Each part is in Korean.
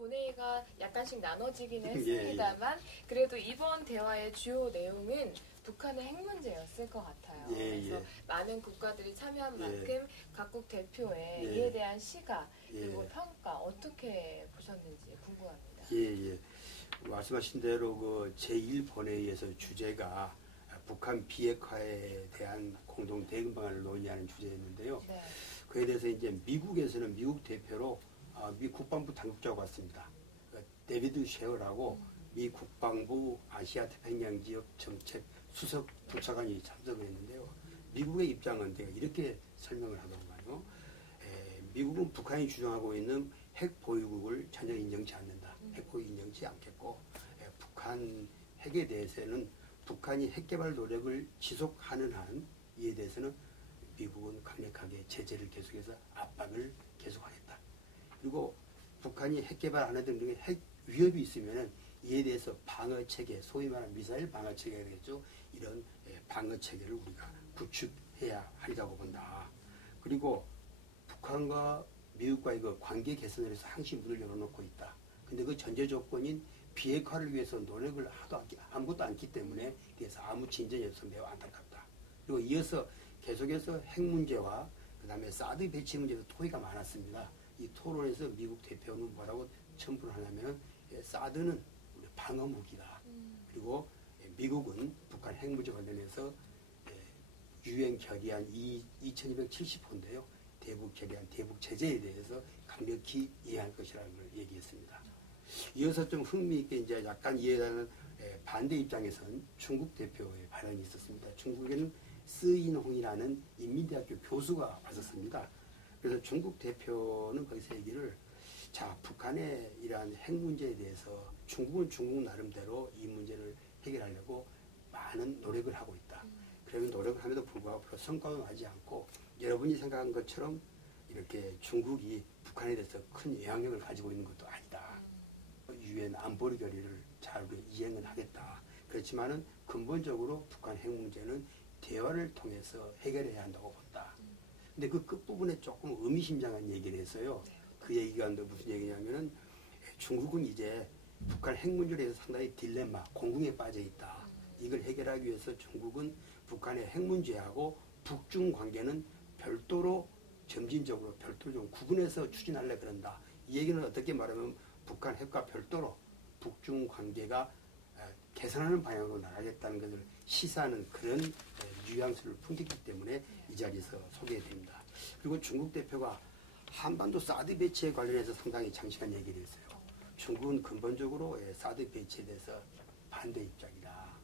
본회의가 약간씩 나눠지기는 했습니다만 그래도 이번 대화의 주요 내용은 북한의 핵 문제였을 것 같아요. 그래서 많은 국가들이 참여한 만큼 각국 대표의 이에 대한 시각 그리고 평가 어떻게 보셨는지 궁금합니다. 말씀하신 대로 그 제1본회의에서 주제가 북한 비핵화에 대한 공동 대응 방안을 논의하는 주제였는데요. 그에 대해서 이제 미국에서는 미국 대표로 미 국방부 당국자가 왔습니다. 데비드 셰어라고 미 국방부 아시아 태평양 지역 정책 수석 부차관이 참석을 했는데요. 미국의 입장은 제가 이렇게 설명을 하더라고요. 미국은 북한이 주장하고 있는 핵 보유국을 전혀 인정치 않는다. 핵 보유 인정치 않겠고 북한 핵에 대해서는 북한이 핵 개발 노력을 지속하는 한 이에 대해서는 미국은 강력하게 제재를 계속해서 압박을 계속하겠다. 그리고 북한이 핵 개발 안 하던 중에 핵 위협이 있으면은 이에 대해서 방어 체계, 소위 말하는 미사일 방어 체계가 되겠죠. 이런 방어 체계를 우리가 구축해야 한다고 본다. 그리고 북한과 미국과의 그 관계 개선을 해서 항상 문을 열어놓고 있다. 근데 그 전제 조건인 비핵화를 위해서 노력을 하도 아무것도 않기 때문에 그래서 아무 진전이 없어서 매우 안타깝다. 그리고 이어서 계속해서 핵 문제와 그 다음에 사드 배치 문제에서 토의가 많았습니다. 이 토론에서 미국 대표는 뭐라고 첨부를 하냐면은 사드는 우리 방어 무기다. 그리고 미국은 북한 핵 문제 관련해서 유엔 결의안 2270호인데요. 대북 결의안, 대북 제재에 대해서 강력히 이해할 것이라는 걸 얘기했습니다. 이어서 좀 흥미있게 이제 약간 이해하는 반대 입장에서는 중국 대표의 발언이 있었습니다. 중국에는 스인홍이라는 인민대학교 교수가 왔었습니다. 그래서 중국 대표는 거기서 얘기를 자, 북한의 이러한 핵 문제에 대해서 중국은 중국 나름대로 이 문제를 해결하려고 많은 노력을 하고 있다. 그러면 노력을 함에도 불구하고 별로 성과가 나지 않고 여러분이 생각한 것처럼 이렇게 중국이 북한에 대해서 큰 영향력을 가지고 있는 것도 아니다. 유엔 안보리 결의를 잘 이행은 하겠다. 그렇지만은 근본적으로 북한 핵 문제는 대화를 통해서 해결해야 한다고 본다. 근데 그 끝부분에 조금 의미심장한 얘기를 했어요. 그 얘기가 무슨 얘기냐면은 중국은 이제 북한 핵 문제에 대해서 상당히 딜레마, 공궁에 빠져 있다. 이걸 해결하기 위해서 중국은 북한의 핵 문제하고 북중 관계는 별도로 점진적으로 별도로 좀 구분해서 추진하려 그런다. 이 얘기는 어떻게 말하면 북한 핵과 별도로 북중 관계가 개선하는 방향으로 나가겠다는 것을 시사하는 그런 뉘앙스를 풍겼기 때문에 이 자리에서 소개해드립니다. 그리고 중국 대표가 한반도 사드 배치에 관련해서 상당히 장시간 얘기를 했어요. 중국은 근본적으로 사드 배치에 대해서 반대 입장이다.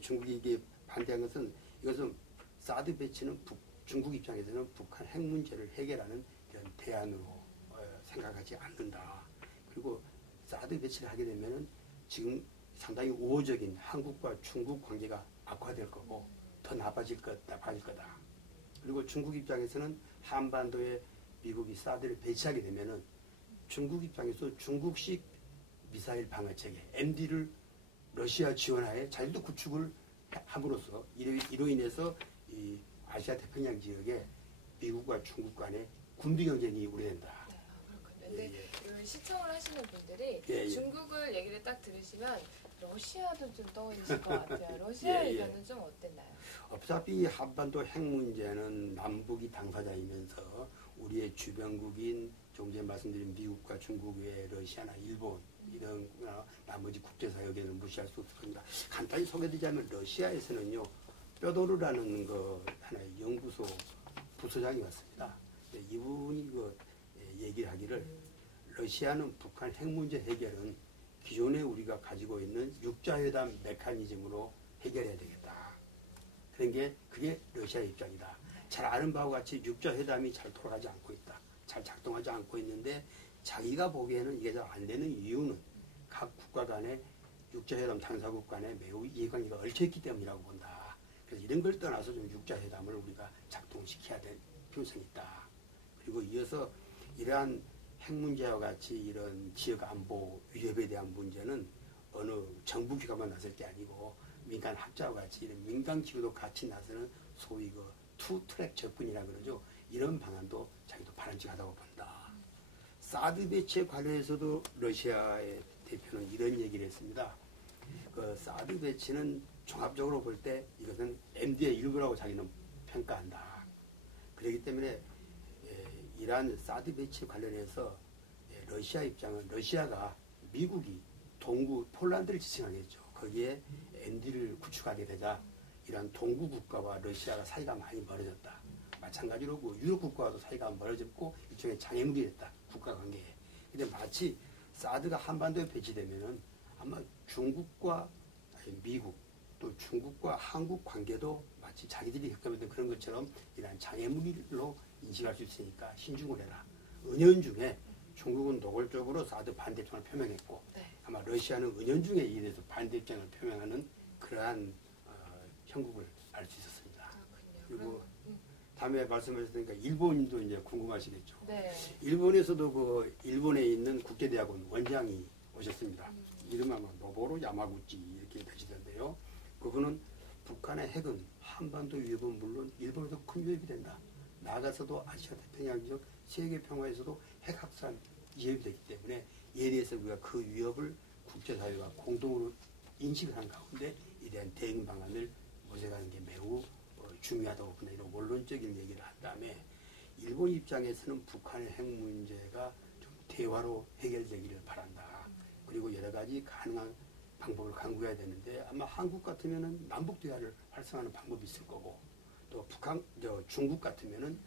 중국이 이게 반대한 것은 이것은 사드 배치는 중국 입장에서는 북한 핵 문제를 해결하는 이런 대안으로 생각하지 않는다. 그리고 사드 배치를 하게 되면은 지금 상당히 우호적인 한국과 중국 관계가 악화될 거고 더 나빠질 거다. 그리고 중국 입장에서는 한반도에 미국이 사드를 배치하게 되면은 중국 입장에서 중국식 미사일 방어 체계 MD를 러시아 지원하에 자기도 구축을 함으로써 이로 인해서 이 아시아 태평양 지역에 미국과 중국 간의 군비 경쟁이 우려된다. 근데 시청을 하시는 분들이 중국을 얘기를 딱 들으시면 러시아도 좀 떠오르실 것 같아요. 러시아 의견은 좀 어땠나요? 어차피 한반도 핵 문제는 남북이 당사자이면서 우리의 주변국인 좀 전에 말씀드린 미국과 중국 외에 러시아나 일본 이런 나머지 국제사 의견을 무시할 수 없을 겁니다. 간단히 소개드리자면 러시아에서는요 뼈도르라는 거 하나의 연구소 부소장이 왔습니다. 이분이 얘기를 하기를 러시아는 북한 핵 문제 해결은 기존에 우리가 가지고 있는 육자회담 메커니즘으로 해결해야 되겠다. 그런 게 그게 러시아의 입장이다. 잘 아는 바와 같이 육자회담이 잘 돌아가지 않고 있다. 잘 작동하지 않고 있는데 자기가 보기에는 이게 잘 안 되는 이유는 각 국가 간의 육자회담 당사국 간에 매우 이해관계가 얽혀있기 때문이라고 본다. 그래서 이런 걸 떠나서 좀 육자회담을 우리가 작동시켜야 될 필요성이 있다. 그리고 이어서 이러한 핵 문제와 같이 이런 지역 안보 위협에 대한 문제는 어느 정부 기관만 나설 게 아니고 민간 학자와 같이 이런 민간 기구도 같이 나서는 소위 투 트랙 접근이라 그러죠. 이런 방안도 자기도 바람직하다고 본다. 사드 배치에 관련해서도 러시아의 대표는 이런 얘기를 했습니다. 그 사드 배치는 종합적으로 볼 때 이것은 MD의 일부라고 자기는 평가한다. 그렇기 때문에 이러한 사드 배치 관련해서 러시아 입장은 러시아가 미국이 동구 폴란드를 지칭하겠죠. 거기에 MD를 구축하게 되자 이러한 동구 국가와 러시아가 사이가 많이 멀어졌다. 마찬가지로 그 유럽 국가와도 사이가 멀어졌고 일종의 장애물이 됐다. 국가 관계에. 근데 마치 사드가 한반도에 배치되면은 아마 중국과 미국 또 중국과 한국 관계도 마치 자기들이 겪어봤던 그런 것처럼 이러한 장애물로 인식할 수 있으니까 신중을 해라. 은연중에 중국은 노골적으로 사드 반대 입장을 표명했고 아마 러시아는 은연중에 이에 대해서 반대 입장을 표명하는 그러한 형국을 알 수 있었습니다. 그리고 다음에 말씀하셨으니까 일본도 이제 궁금하시겠죠. 네. 일본에서도 그 일본에 있는 국제대학원 원장이 오셨습니다. 이름 아마 노보로 야마구치 이렇게 되시던데요. 그분은 북한의 핵은 한반도 위협은 물론 일본에도 큰 위협이 된다. 나아가서도 아시아 태평양 지역 세계 평화에서도 핵 확산 위협이 되기 때문에 이에 대해서 우리가 그 위협을 국제사회가 공동으로 인식을 한 가운데 이에 대한 대응 방안을 모색하는 게 매우 중요하다고 그냥 이런 원론적인 얘기를 한 다음에 일본 입장에서는 북한의 핵 문제가 좀 대화로 해결되기를 바란다. 그리고 여러 가지 가능한 방법을 강구해야 되는데 아마 한국 같으면은 남북 대화를 활성화하는 방법이 있을 거고 또 중국 같으면은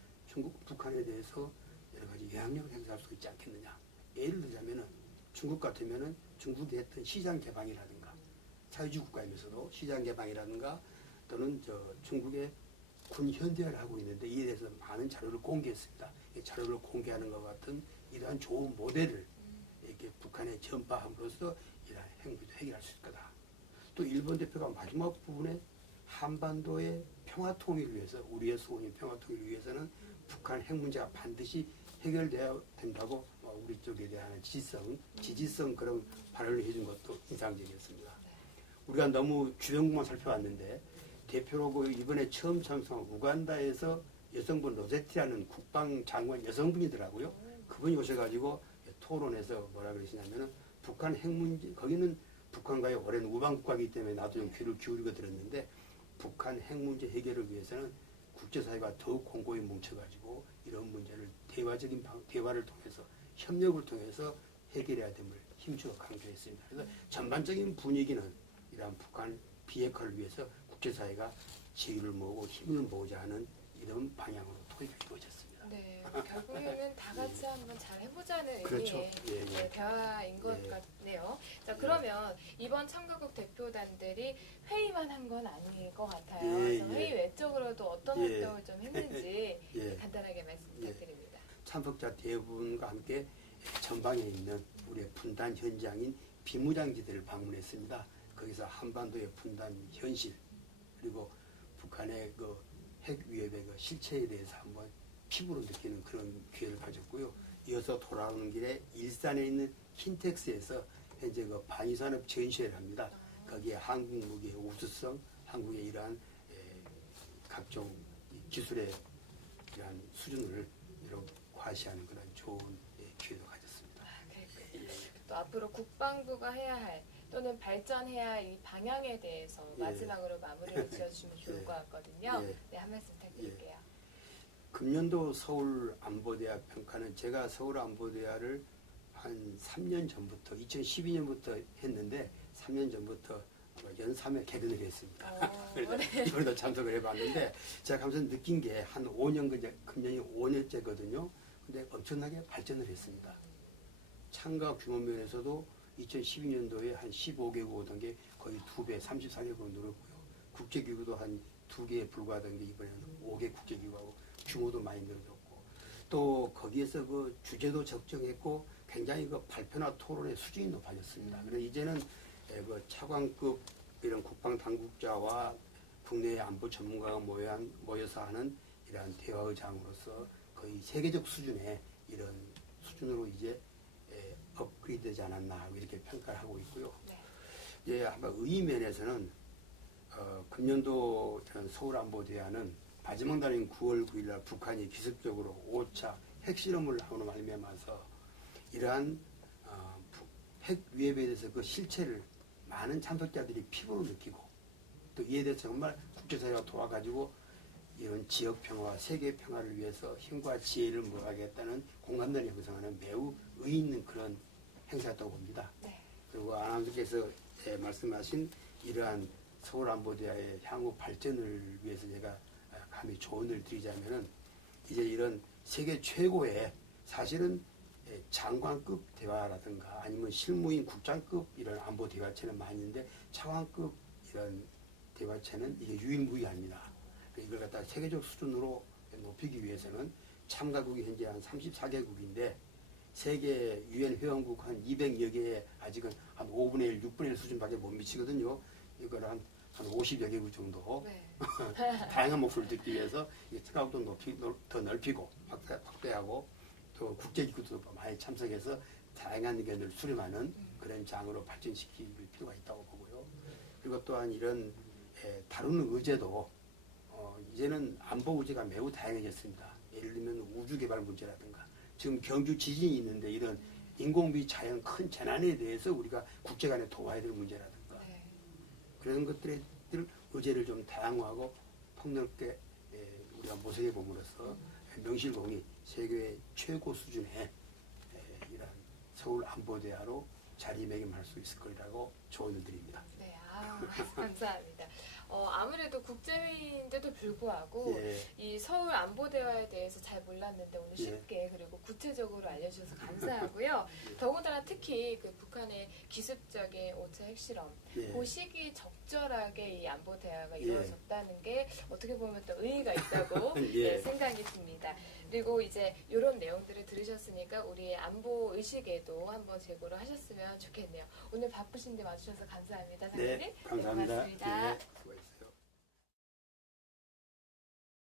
북한에 대해서 여러 가지 영향력을 행사할 수 있지 않겠느냐. 예를 들자면은 중국 같으면은 중국이 했던 시장 개방이라든가 사회주의 국가이면서도 시장 개방이라든가 또는 중국의 군 현대화를 하고 있는데 이에 대해서 많은 자료를 공개했습니다. 이 자료를 공개하는 것 같은 이러한 좋은 모델을 이렇게 북한에 전파함으로써 이러한 핵문제도 해결할 수 있을 거다. 또 일본 대표가 마지막 부분에 한반도의 평화 통일을 위해서 우리의 소원인 평화 통일을 위해서는 북한 핵 문제가 반드시 해결돼야 된다고 우리 쪽에 대한 지지성 그런 발언을 해준 것도 인상적이었습니다. 우리가 너무 주변국만 살펴봤는데 대표로 이번에 처음 참석한 우간다에서 여성분 로제티라는 국방장관 여성분이더라고요. 그분이 오셔가지고 토론에서 뭐라 그러시냐면은 북한 핵 문제, 거기는 북한과의 오랜 우방국가이기 때문에 나도 좀 귀를 기울이고 들었는데 북한 핵 문제 해결을 위해서는 국제사회가 더욱 공고히 뭉쳐가지고 이런 문제를 대화를 통해서 협력을 통해서 해결해야 됨을 힘주어 강조했습니다. 그래서 전반적인 분위기는 이러한 북한 비핵화를 위해서 국제사회가 지혜를 모으고 힘을 모으자 하는 이런 방향으로 토의가 이루어졌습니다. 네, 결국에는 다 같이 한번 잘 해보자는 그렇죠. 의미의 대화인 것 같네요. 자, 그러면 이번 참가국 대표단들이 회의만 한 건 아닐 것 같아요. 그래서 회의 외적으로도 어떤 활동을 좀 했는지 간단하게 말씀 부탁드립니다. 참석자 대부분과 함께 전방에 있는 우리의 분단 현장인 비무장지대를 방문했습니다. 거기서 한반도의 분단 현실 그리고 북한의 그 핵 위협의 그 실체에 대해서 한번 피부로 느끼는 그런 기회를 가졌고요. 이어서 돌아오는 길에 일산에 있는 킨텍스에서 현재 그 반위산업 전시회를 합니다. 거기에 한국 무기의 우수성, 한국의 이러한 각종 기술의 이러한 수준을 이렇게 과시하는 그런 좋은 기회도 가졌습니다. 또 앞으로 국방부가 해야 할 또는 발전해야 할 이 방향에 대해서 마지막으로 마무리를 지어주시면 좋을 것 같거든요. 네, 한 말씀 부탁드릴게요. 금년도 서울안보대학 평가는 제가 서울안보대학을 한 3년 전부터 2012년부터 했는데 3년 전부터 연 3회 개근을 했습니다. 그래서 이번에도 참석을 해봤는데 제가 가면서 느낀 게 한 5년, 금년이 5년째거든요. 근데 엄청나게 발전을 했습니다. 참가 규모 면에서도 2012년도에 한 15개국 오던 게 거의 2배, 34개국으로 늘었고요. 국제기구도 한 2개에 불과하던 게 이번에는 5개 국제기구하고 규모도 많이 늘어졌고 또 거기에서 그 주제도 적정했고 굉장히 그 발표나 토론의 수준이 높아졌습니다. 그래서 이제는 그 차관급 이런 국방 당국자와 국내의 안보 전문가가 모여서 하는 이러한 대화의 장으로서 거의 세계적 수준의 이런 수준으로 이제 업그레이드되지 않았나 이렇게 평가를 하고 있고요. 이제 아마 의의면에서는 금년도 서울안보대화는 마지막 날인 9월 9일 날 북한이 기습적으로 5차 핵실험을 하고는 말미암아서 이러한 핵 위협에 대해서 그 실체를 많은 참석자들이 피부로 느끼고 또 이에 대해서 정말 국제사회가 도와가지고 이런 지역 평화와 세계 평화를 위해서 힘과 지혜를 모아가겠다는 공감대를 형성하는 매우 의의 있는 그런 행사였다고 봅니다. 네. 그리고 아나운서께서 말씀하신 이러한 서울안보대화의 향후 발전을 위해서 제가 감히 조언을 드리자면은 이제 이런 세계 최고의 사실은 장관급 대화라든가 아니면 실무인 국장급 이런 안보 대화체는 많이 있는데 차관급 이런 대화체는 이게 유일무이합니다. 이걸 갖다 세계적 수준으로 높이기 위해서는 참가국이 현재 한 34개국인데 세계 유엔 회원국 한 200여 개에 아직은 한 5분의 1, 6분의 1 수준밖에 못 미치거든요. 이걸 한 50여 개국 정도 네. 다양한 목소리를 듣기 위해서 참가국도 더 넓히고 확대하고 또 국제기구도 많이 참석해서 다양한 의견을 수렴하는 그런 장으로 발전시킬 필요가 있다고 보고요. 그리고 또한 이런 다루는 의제도 이제는 안보 의제가 매우 다양해졌습니다. 예를 들면 우주개발 문제라든가 지금 경주 지진이 있는데 이런 인공비 자연 큰 재난에 대해서 우리가 국제 간에 도와야 될 문제라든가 그런 것들의 의제를 좀 다양화하고 폭넓게 우리가 모색해 봄으로써 명실공히 세계 최고 수준의 이런 서울 안보대화로 자리매김할 수 있을 거라고 조언을 드립니다. 네, 감사합니다. 아무래도 국제회의인데도 불구하고 이 서울 안보대화에 대해서 잘 몰랐는데 오늘 쉽게 그리고 구체적으로 알려주셔서 감사하고요. 더군다나 특히 그 북한의 기습적인 5차 핵실험 그 시기 적절하게 이 안보대화가 이루어졌다는 게 어떻게 보면 또 의의가 있다고 생각이 듭니다. 그리고 이제 이런 내용들을 들으셨으니까 우리의 안보 의식에도 한번 제고를 하셨으면 좋겠네요. 오늘 바쁘신데 와주셔서 감사합니다. 상무님. 네, 감사합니다. 고맙습니다.